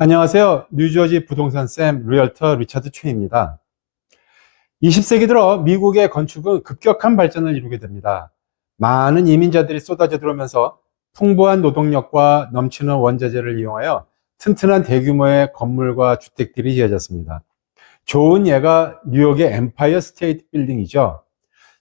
안녕하세요. 뉴저지 부동산 쌤 리얼터 리차드 최입니다. 20세기 들어 미국의 건축은 급격한 발전을 이루게 됩니다. 많은 이민자들이 쏟아져 들어오면서 풍부한 노동력과 넘치는 원자재를 이용하여 튼튼한 대규모의 건물과 주택들이 지어졌습니다. 좋은 예가 뉴욕의 엠파이어 스테이트 빌딩이죠.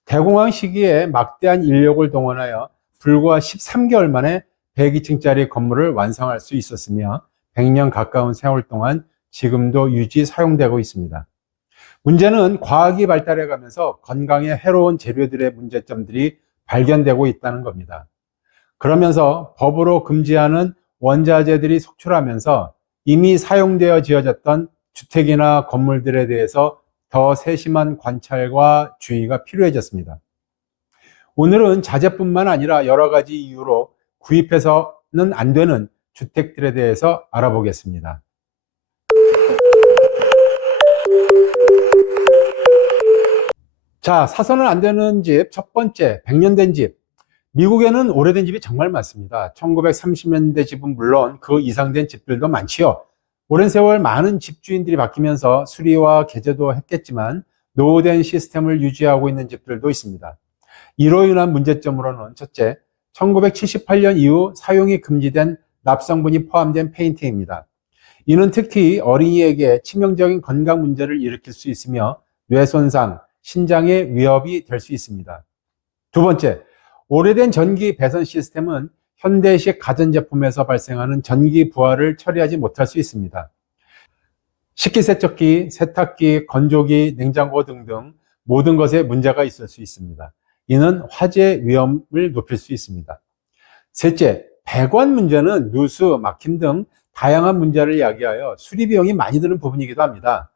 대공황 시기에 막대한 인력을 동원하여 불과 13개월 만에 102층짜리 건물을 완성할 수 있었으며 100년 가까운 세월 동안 지금도 유지 사용되고 있습니다. 문제는 과학이 발달해 가면서 건강에 해로운 재료들의 문제점들이 발견되고 있다는 겁니다. 그러면서 법으로 금지하는 원자재들이 속출하면서 이미 사용되어 지어졌던 주택이나 건물들에 대해서 더 세심한 관찰과 주의가 필요해졌습니다. 오늘은 자재뿐만 아니라 여러 가지 이유로 구입해서는 안 되는 주택들에 대해서 알아보겠습니다. 자, 사서는 안 되는 집 첫 번째, 100년 된 집. 미국에는 오래된 집이 정말 많습니다. 1930년대 집은 물론 그 이상 된 집들도 많지요. 오랜 세월 많은 집주인들이 바뀌면서 수리와 개조도 했겠지만 노후된 시스템을 유지하고 있는 집들도 있습니다. 이로 인한 문제점으로는 첫째, 1978년 이후 사용이 금지된 납성분이 포함된 페인팅입니다. 이는 특히 어린이에게 치명적인 건강 문제를 일으킬 수 있으며 뇌손상, 신장의 위협이 될 수 있습니다. 두 번째, 오래된 전기 배선 시스템은 현대식 가전제품에서 발생하는 전기 부하를 처리하지 못할 수 있습니다. 식기세척기, 세탁기, 건조기, 냉장고 등등 모든 것에 문제가 있을 수 있습니다. 이는 화재 위험을 높일 수 있습니다. 셋째, 배관 문제는 누수, 막힘 등 다양한 문제를 야기하여 수리 비용이 많이 드는 부분이기도 합니다.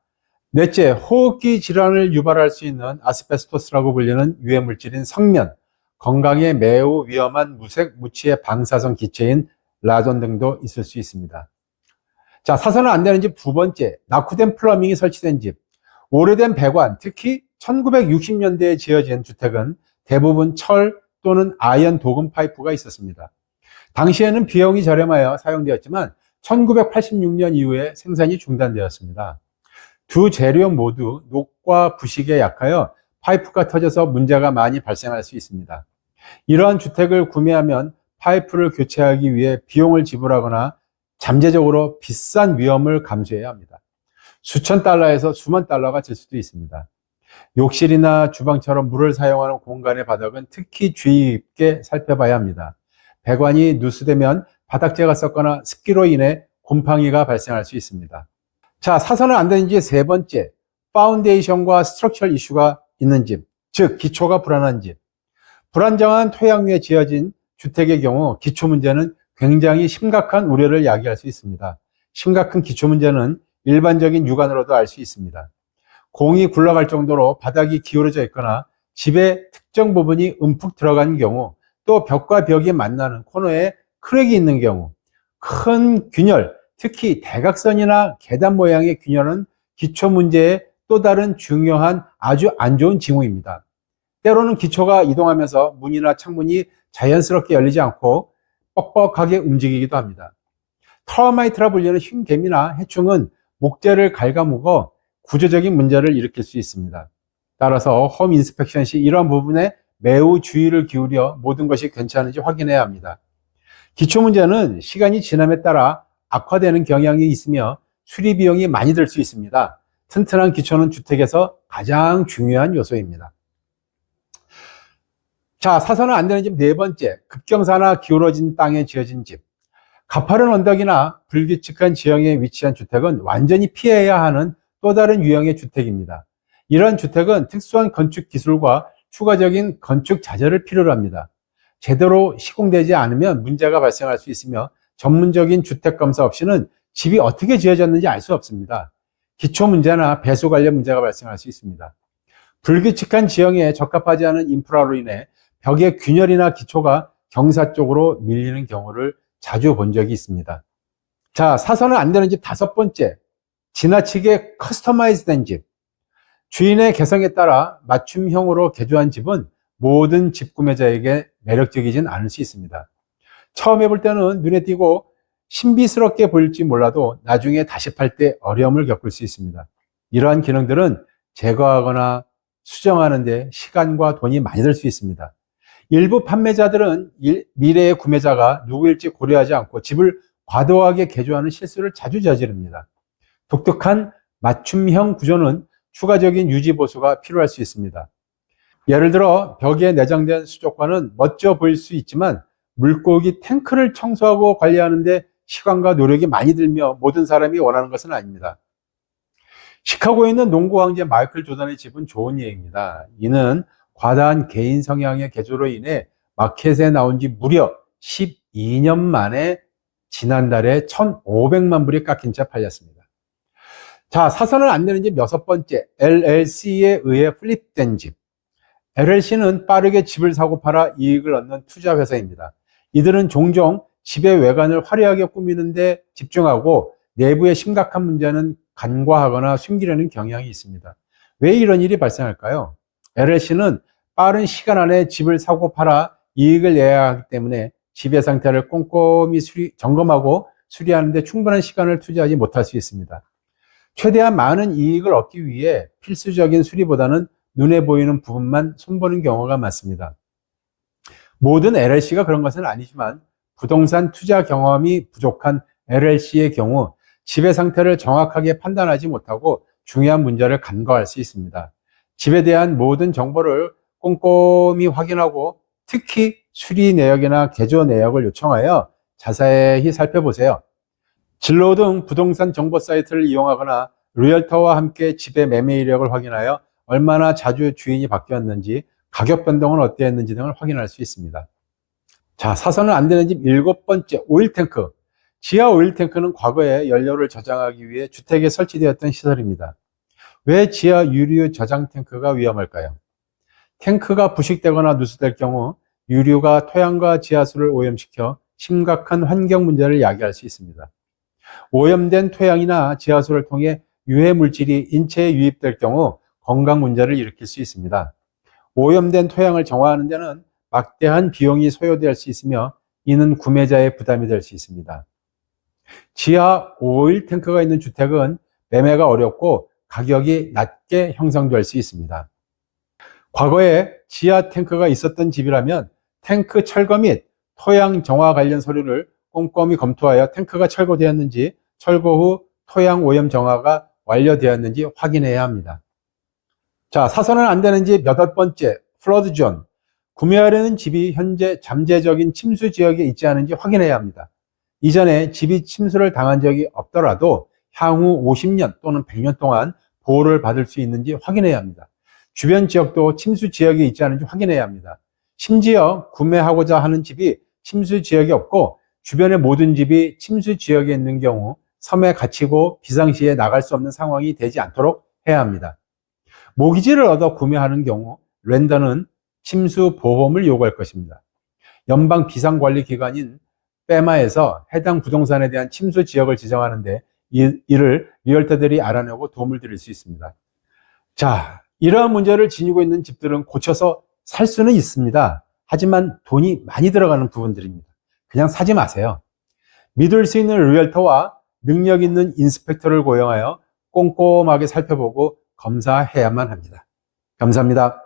넷째, 호흡기 질환을 유발할 수 있는 아스베스토스라고 불리는 유해물질인 성면, 건강에 매우 위험한 무색 무취의 방사성 기체인 라돈 등도 있을 수 있습니다. 자, 사서는 안 되는 집 두 번째, 낙후된 플러밍이 설치된 집. 오래된 배관, 특히 1960년대에 지어진 주택은 대부분 철 또는 아연 도금 파이프가 있었습니다. 당시에는 비용이 저렴하여 사용되었지만 1986년 이후에 생산이 중단되었습니다. 두 재료 모두 녹과 부식에 약하여 파이프가 터져서 문제가 많이 발생할 수 있습니다. 이러한 주택을 구매하면 파이프를 교체하기 위해 비용을 지불하거나 잠재적으로 비싼 위험을 감수해야 합니다. 수천 달러에서 수만 달러가 들 수도 있습니다. 욕실이나 주방처럼 물을 사용하는 공간의 바닥은 특히 주의 깊게 살펴봐야 합니다. 배관이 누수되면 바닥재가 썩거나 습기로 인해 곰팡이가 발생할 수 있습니다. 자, 사서는 안 되는 집 세 번째, 파운데이션과 스트럭처럴 이슈가 있는 집, 즉 기초가 불안한 집. 불안정한 토양 위에 지어진 주택의 경우 기초 문제는 굉장히 심각한 우려를 야기할 수 있습니다. 심각한 기초 문제는 일반적인 육안으로도 알 수 있습니다. 공이 굴러갈 정도로 바닥이 기울어져 있거나 집의 특정 부분이 움푹 들어간 경우, 또 벽과 벽이 만나는 코너에 크랙이 있는 경우, 큰 균열, 특히 대각선이나 계단 모양의 균열은 기초 문제의 또 다른 중요한 아주 안 좋은 징후입니다. 때로는 기초가 이동하면서 문이나 창문이 자연스럽게 열리지 않고 뻑뻑하게 움직이기도 합니다. 터마이트라 불리는 흰개미나 해충은 목재를 갉아먹어 구조적인 문제를 일으킬 수 있습니다. 따라서 홈 인스펙션 시 이러한 부분에 매우 주의를 기울여 모든 것이 괜찮은지 확인해야 합니다. 기초 문제는 시간이 지남에 따라 악화되는 경향이 있으며 수리 비용이 많이 들 수 있습니다. 튼튼한 기초는 주택에서 가장 중요한 요소입니다. 자, 사서는 안 되는 집 네 번째, 급경사나 기울어진 땅에 지어진 집. 가파른 언덕이나 불규칙한 지형에 위치한 주택은 완전히 피해야 하는 또 다른 유형의 주택입니다. 이런 주택은 특수한 건축 기술과 추가적인 건축 자재를 필요로 합니다. 제대로 시공되지 않으면 문제가 발생할 수 있으며 전문적인 주택 검사 없이는 집이 어떻게 지어졌는지 알 수 없습니다. 기초 문제나 배수 관련 문제가 발생할 수 있습니다. 불규칙한 지형에 적합하지 않은 인프라로 인해 벽의 균열이나 기초가 경사 쪽으로 밀리는 경우를 자주 본 적이 있습니다. 자, 사서는 안 되는 집 다섯 번째, 지나치게 커스터마이즈 된 집. 주인의 개성에 따라 맞춤형으로 개조한 집은 모든 집 구매자에게 매력적이진 않을 수 있습니다. 처음 해볼 때는 눈에 띄고 신비스럽게 보일지 몰라도 나중에 다시 팔 때 어려움을 겪을 수 있습니다. 이러한 기능들은 제거하거나 수정하는 데 시간과 돈이 많이 들 수 있습니다. 일부 판매자들은 미래의 구매자가 누구일지 고려하지 않고 집을 과도하게 개조하는 실수를 자주 저지릅니다. 독특한 맞춤형 구조는 추가적인 유지 보수가 필요할 수 있습니다. 예를 들어 벽에 내장된 수족관은 멋져 보일 수 있지만 물고기 탱크를 청소하고 관리하는데 시간과 노력이 많이 들며 모든 사람이 원하는 것은 아닙니다. 시카고에 있는 농구 황제 마이클 조던의 집은 좋은 예입니다. 이는 과다한 개인 성향의 개조로 인해 마켓에 나온 지 무려 12년 만에 지난달에 1,500만 불이 깎인 채 팔렸습니다. 자, 사선을 안 내는 집 여섯 번째, LLC에 의해 플립된 집. LLC는 빠르게 집을 사고 팔아 이익을 얻는 투자 회사입니다. 이들은 종종 집의 외관을 화려하게 꾸미는데 집중하고 내부의 심각한 문제는 간과하거나 숨기려는 경향이 있습니다. 왜 이런 일이 발생할까요? LLC는 빠른 시간 안에 집을 사고 팔아 이익을 내야 하기 때문에 집의 상태를 꼼꼼히 점검하고 수리하는 데 충분한 시간을 투자하지 못할 수 있습니다. 최대한 많은 이익을 얻기 위해 필수적인 수리보다는 눈에 보이는 부분만 손보는 경우가 많습니다. 모든 LLC가 그런 것은 아니지만 부동산 투자 경험이 부족한 LLC의 경우 집의 상태를 정확하게 판단하지 못하고 중요한 문제를 간과할 수 있습니다. 집에 대한 모든 정보를 꼼꼼히 확인하고 특히 수리 내역이나 개조 내역을 요청하여 자세히 살펴보세요. 진로 등 부동산 정보 사이트를 이용하거나 리얼터와 함께 집의 매매 이력을 확인하여 얼마나 자주 주인이 바뀌었는지, 가격 변동은 어땠는지 등을 확인할 수 있습니다. 자, 사서는 안 되는 집 일곱 번째, 오일탱크. 지하 오일탱크는 과거에 연료를 저장하기 위해 주택에 설치되었던 시설입니다. 왜 지하 유류 저장 탱크가 위험할까요? 탱크가 부식되거나 누수될 경우 유류가 토양과 지하수를 오염시켜 심각한 환경 문제를 야기할 수 있습니다. 오염된 토양이나 지하수를 통해 유해 물질이 인체에 유입될 경우 건강 문제를 일으킬 수 있습니다. 오염된 토양을 정화하는 데는 막대한 비용이 소요될 수 있으며 이는 구매자의 부담이 될 수 있습니다. 지하 오일 탱크가 있는 주택은 매매가 어렵고 가격이 낮게 형성될 수 있습니다. 과거에 지하 탱크가 있었던 집이라면 탱크 철거 및 토양 정화 관련 서류를 꼼꼼히 검토하여 탱크가 철거되었는지, 철거 후 토양 오염 정화가 완료되었는지 확인해야 합니다. 자, 사서는 안 되는 집 여덟 번째, 플러드 존. 구매하려는 집이 현재 잠재적인 침수 지역에 있지 않은지 확인해야 합니다. 이전에 집이 침수를 당한 적이 없더라도 향후 50년 또는 100년 동안 보호를 받을 수 있는지 확인해야 합니다. 주변 지역도 침수 지역에 있지 않은지 확인해야 합니다. 심지어 구매하고자 하는 집이 침수 지역이 없고 주변의 모든 집이 침수 지역에 있는 경우 섬에 갇히고 비상시에 나갈 수 없는 상황이 되지 않도록 해야 합니다. 모기지를 얻어 구매하는 경우 렌더는 침수 보험을 요구할 것입니다. 연방 비상관리기관인 페마에서 해당 부동산에 대한 침수 지역을 지정하는데 이를 리얼터들이 알아내고 도움을 드릴 수 있습니다. 자, 이러한 문제를 지니고 있는 집들은 고쳐서 살 수는 있습니다. 하지만 돈이 많이 들어가는 부분들입니다. 그냥 사지 마세요. 믿을 수 있는 리얼터와 능력 있는 인스펙터를 고용하여 꼼꼼하게 살펴보고 검사해야만 합니다. 감사합니다.